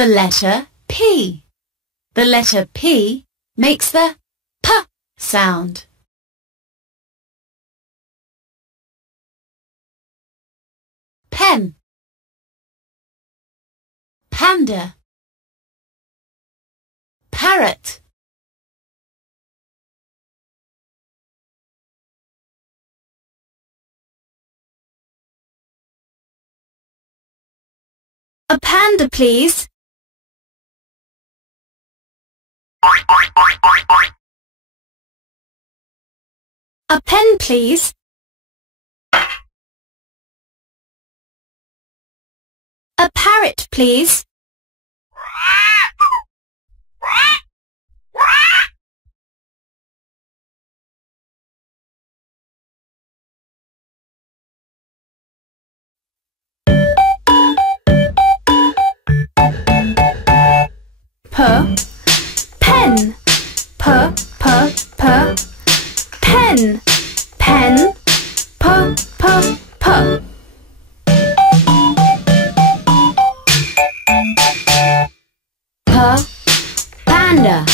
the letter P. The letter P makes the P sound. Pen, panda, parrot, a panda, please. A pen, please. A parrot, please. Pen, pen, pen, panda,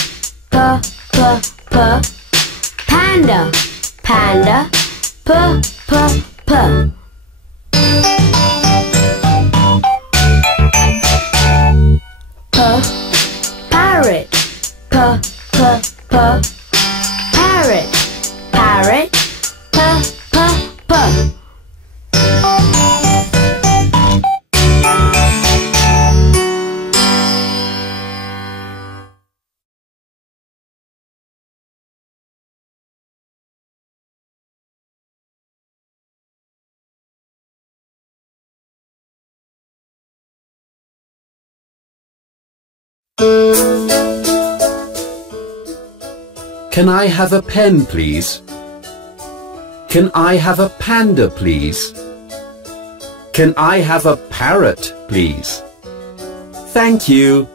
panda, panda, parrot, parrot, parrot, Can I have a pen, please? Can I have a panda, please? Can I have a parrot, please? Thank you.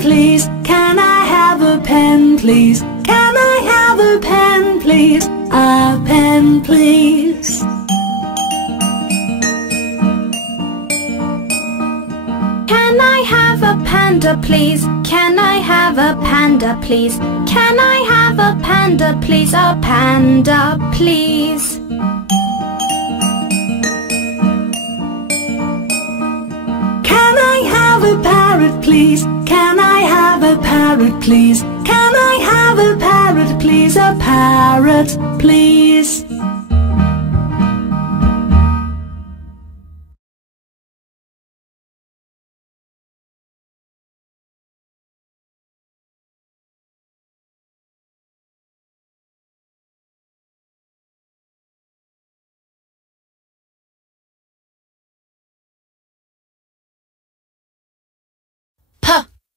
Please, can I have a pen, please? Can I have a pen, please? A pen, please. Can I have a panda, please? Can I have a panda, please? Can I have a panda, please? A panda, please. Can I have a parrot, please? Can I have a parrot, please? Can I have a parrot, please? A parrot, please.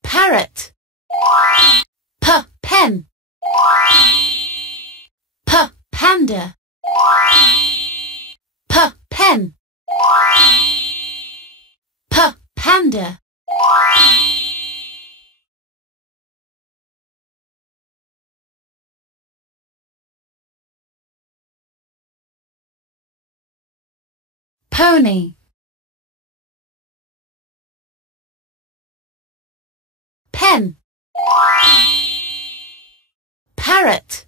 Parrot, pen, panda, pen, panda. Pony, pen, parrot,